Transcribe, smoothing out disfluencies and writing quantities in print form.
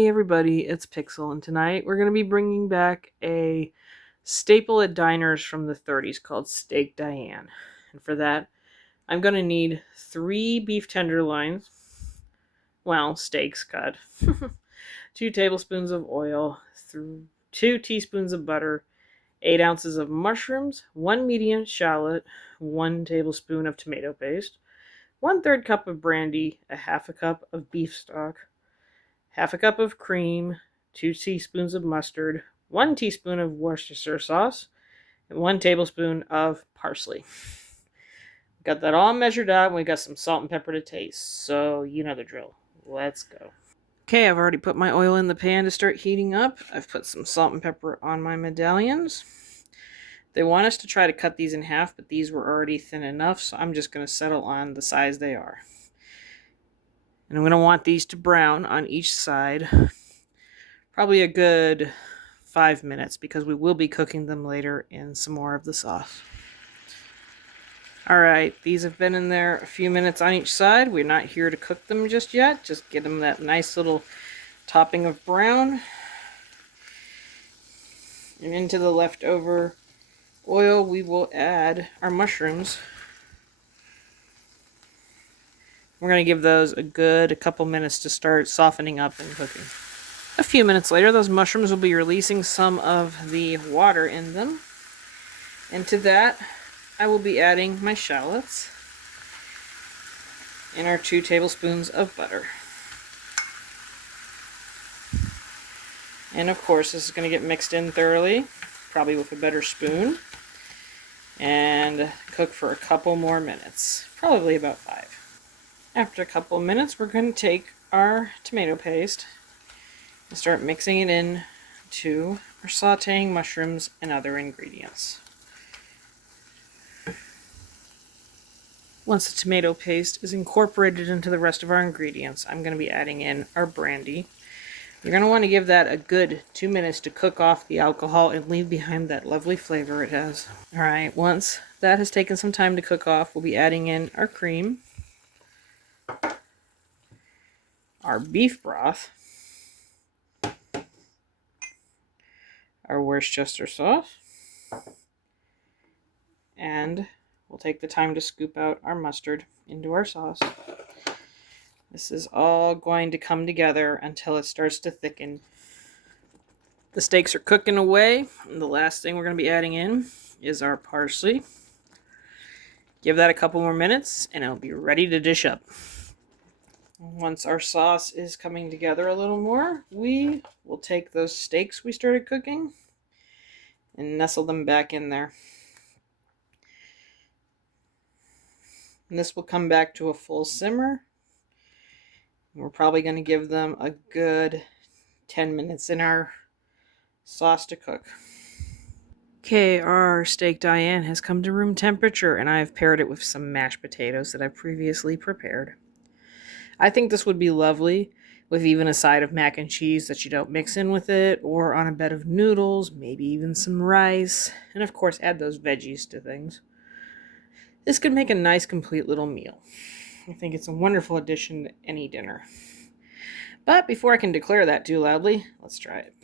Hey everybody, it's Pixel, and tonight we're going to be bringing back a staple at diners from the 30s called Steak Diane. And for that, I'm going to need 3 beef tenderloins, well, steaks cut, 2 tablespoons of oil, 2 teaspoons of butter, 8 ounces of mushrooms, 1 medium shallot, 1 tablespoon of tomato paste, 1/3 cup of brandy, a half a cup of beef stock, half a cup of cream, 2 teaspoons of mustard, 1 teaspoon of Worcestershire sauce, and 1 tablespoon of parsley. Got that all measured out, and we got some salt and pepper to taste, so you know the drill. Let's go. Okay, I've already put my oil in the pan to start heating up. I've put some salt and pepper on my medallions. They want us to try to cut these in half, but these were already thin enough, so I'm just going to settle on the size they are. And I'm going to want these to brown on each side. Probably a good 5 minutes because we will be cooking them later in some more of the sauce. Alright, these have been in there a few minutes on each side. We're not here to cook them just yet. Just get them that nice little topping of brown. And into the leftover oil we will add our mushrooms. We're going to give those a couple minutes to start softening up and cooking. A few minutes later, those mushrooms will be releasing some of the water in them. And to that, I will be adding my shallots and our 2 tablespoons of butter. And of course, this is going to get mixed in thoroughly, probably with a better spoon, and cook for a couple more minutes, probably about 5. After a couple of minutes, we're going to take our tomato paste and start mixing it in to our sauteing mushrooms and other ingredients. Once the tomato paste is incorporated into the rest of our ingredients, I'm going to be adding in our brandy. You're going to want to give that a good 2 minutes to cook off the alcohol and leave behind that lovely flavor it has. Alright, once that has taken some time to cook off, we'll be adding in our cream, our beef broth, our Worcestershire sauce, and we'll take the time to scoop out our mustard into our sauce. This is all going to come together until it starts to thicken. The steaks are cooking away, and the last thing we're going to be adding in is our parsley. Give that a couple more minutes, and it'll be ready to dish up. Once our sauce is coming together a little more, we will take those steaks we started cooking and nestle them back in there. And this will come back to a full simmer. We're probably going to give them a good 10 minutes in our sauce to cook. Okay, our steak Diane has come to room temperature, and I've paired it with some mashed potatoes that I previously prepared. I think this would be lovely with even a side of mac and cheese that you don't mix in with it, or on a bed of noodles, maybe even some rice, and of course add those veggies to things. This could make a nice complete little meal. I think it's a wonderful addition to any dinner. But before I can declare that too loudly, let's try it.